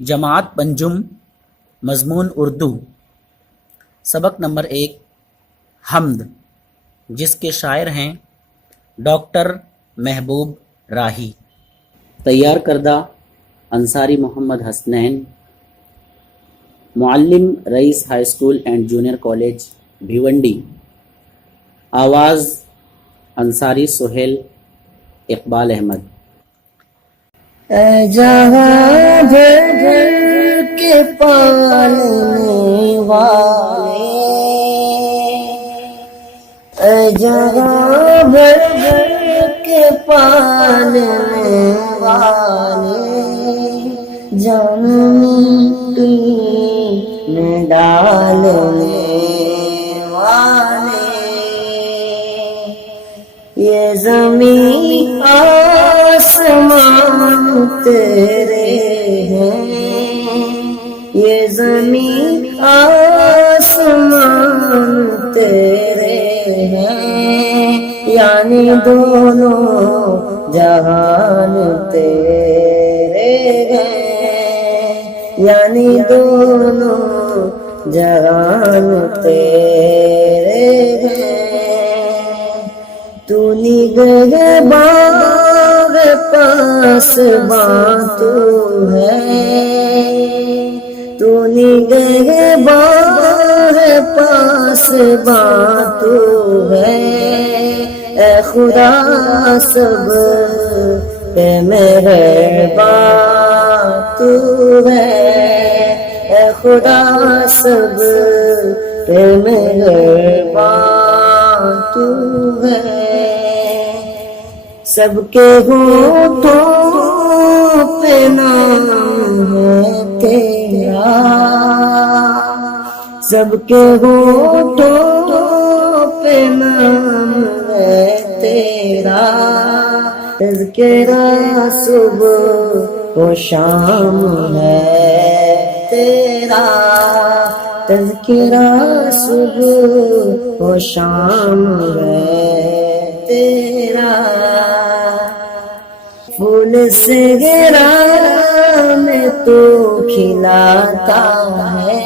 جماعت پنجم مضمون اردو سبق نمبر 1 حمد، جس کے شاعر ہیں ڈاکٹر محبوب راہی۔ تیار کردہ انصاری محمد حسنین، معلم Rais high school and junior college Bhiwandi. آواز انصاری سہیل اقبال احمد۔ اے جہاں بھر بھر کے پالنے والے، اے جہاں بھر بھر کے پالنے والے، جان مٹی میں ڈالنے والے، یہ زمین آسمان تیرے ہیں، یہ زمین آسمان تیرے ہیں، یعنی دونوں جہان تیرے ہیں، یعنی دونوں جہان تیرے ہیں۔ تو نگہباں پاس باں تو ہے، تو نگہباں پاس باں تو ہے، اے خدا سب پہ مہرباں تو ہے، اے خدا سب پہ مہرباں تو ہے۔ سب کے ہونٹوں پہ نام ہے تیرا، سب کے ہونٹوں پہ نام ہے تیرا، تذکرہ صبح و شام ہے تیرا، تذکرہ صبح و شام ہے تیرا۔ پھول سے گرا میں تو کھلاتا ہے،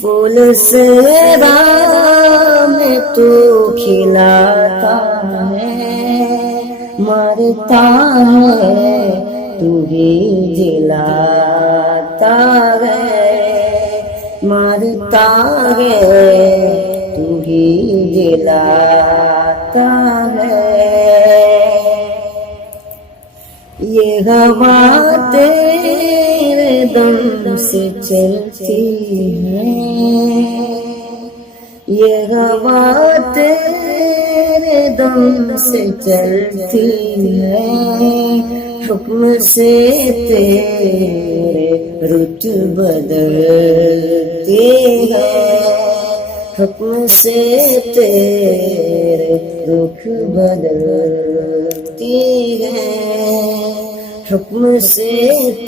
پھول سے گرا میں تو کھلاتا ہے، مارتا ہے تو ہی جلاتا ہے، مارتا ہے تو ہی جلاتا ہے۔ یہ ہوا تیرے دم سے چلتی ہے، یہ ہوا تیرے دم سے چلتی ہے، حکم سے تیرے رت بدلتی ہے، حکم سے تیرے رخ بدلتی ہے، حکم سے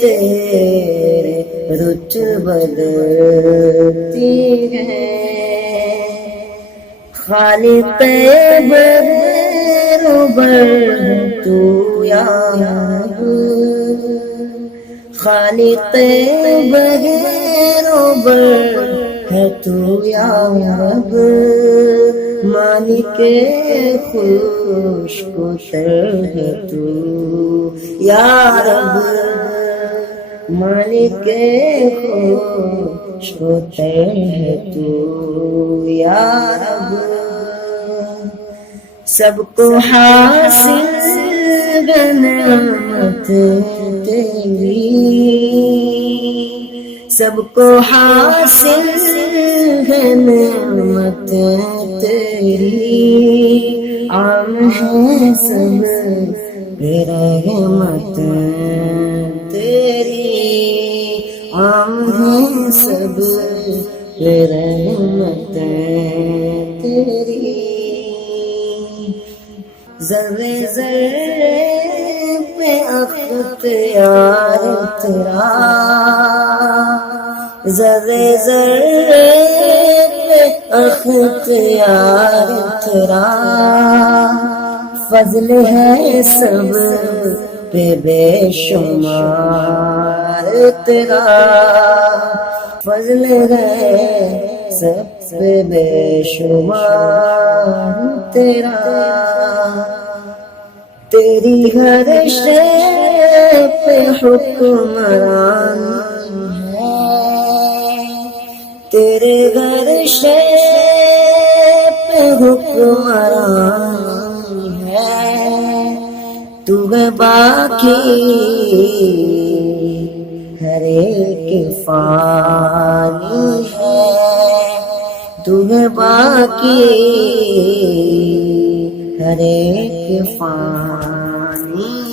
تیرے رت بدلتی ہے۔ خالق بغیر و بر تو یا رب، خالق بغیر و بر ہے تو یا رب، مالک خشک و تر ہے تو یا رب، مالک خشک و تر ہے تو یا رب۔ سب کو حاصل نعمت تیری، سب کو حاصل ہے نعمت تیری، عام ہے سب پہ رحمت تیری، عام ہے سب پہ رحمت تیری۔ ذرے ذرے پہ اختیار تیرا، ذرے ذرے پہ اختیار تیرا، فضل ہے سب پہ بے شمار تیرا فضل ہے سب پہ بے شمار تیرا تیری ہر شے پہ حکمران ہے تیرے ہر شے پہ حکمران ہے تو ہے باقی ہر ایک فانی ہے تو ہے باقی ہر ایک فانی